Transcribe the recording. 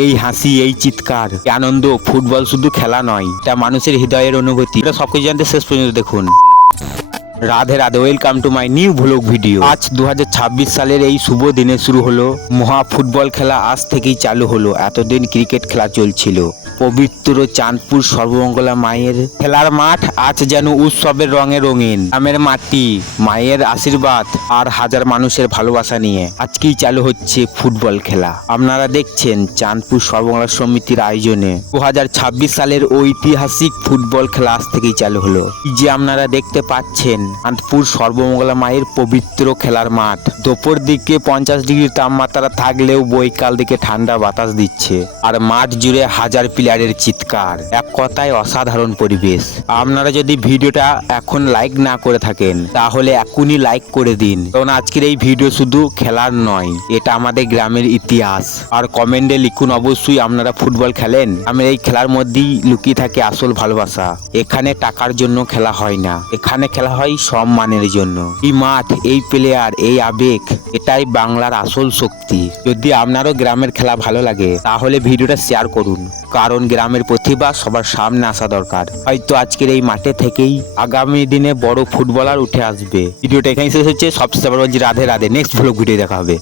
এই হাসি, এই চিৎকার, এই আনন্দ। ফুটবল শুধু খেলা নয়, এটা মানুষের হৃদয়ের অনুভূতি। এটা সবকিছু জানতে শেষ পর্যন্ত দেখুন। Radhe Radhe, welcome to my new vlog video. আজ 2026 সালের এই শুভ দিনে শুরু হলো মহা ফুটবল খেলা। আজ থেকেই চালু হলো। এতদিন ক্রিকেট খেলা চলছিল। পবিত্র চাঁদপুর সর্বমঙ্গলা মায়ের খেলার মাঠ আজ যেন উৎসবের রঙে রঙিন। গ্রামের মাটি, মায়ের আশীর্বাদ আর হাজার মানুষের ভালোবাসা নিয়ে আজকেই চালু হচ্ছে ফুটবল খেলা। আপনারা দেখছেন চাঁদপুর সর্বমঙ্গলা সমিতির আয়োজনে 2026 সালের ঐতিহাসিক ফুটবল খেলা আজ থেকেই চালু হলো। এই যে আপনারা দেখতে পাচ্ছেন চাঁদপুর সর্বমঙ্গলা মায়ের পবিত্র খেলার মাঠ। দুপুর দিকে 50 ডিগ্রি তাপমাত্রা থাকলেও বৈকাল দিকে ঠান্ডা বাতাস দিচ্ছে, আর মাঠ জুড়ে হাজার প্লেয়ারের চিৎকার। এক কথায় অসাধারণ পরিবেশ। আপনারা যদি ভিডিওটা এখন লাইক না করে থাকেন তাহলে এখনই লাইক করে দিন, কারণ আজকের এই ভিডিও শুধু খেলার নয়, এটা আমাদের গ্রামের ইতিহাস। আর কমেন্টে লিখুন অবশ্যই আপনারা ফুটবল খেলেন। আমার এই খেলার মধ্যেই লুকিয়ে থাকে আসল ভালোবাসা। এখানে টাকার জন্য খেলা হয় না, এখানে খেলা হয় সম্মানের জন্য। এই মাঠ, এই প্লেয়ার, এই আবেগ, এটাই বাংলার আসল শক্তি। যদি আপনারও গ্রামের খেলা ভালো লাগে তাহলে ভিডিওটা শেয়ার করুন, কারণ গ্রামের প্রতিভা সবার সামনে আসা দরকার। হয়তো আজকের এই মাঠে থেকেই আগামী দিনে বড় ফুটবলার উঠে আসবে। ভিডিওটা এখানেই শেষ হচ্ছে। সবচেয়ে বড় বলছি Radhe Radhe. Next vlog video দেখা হবে।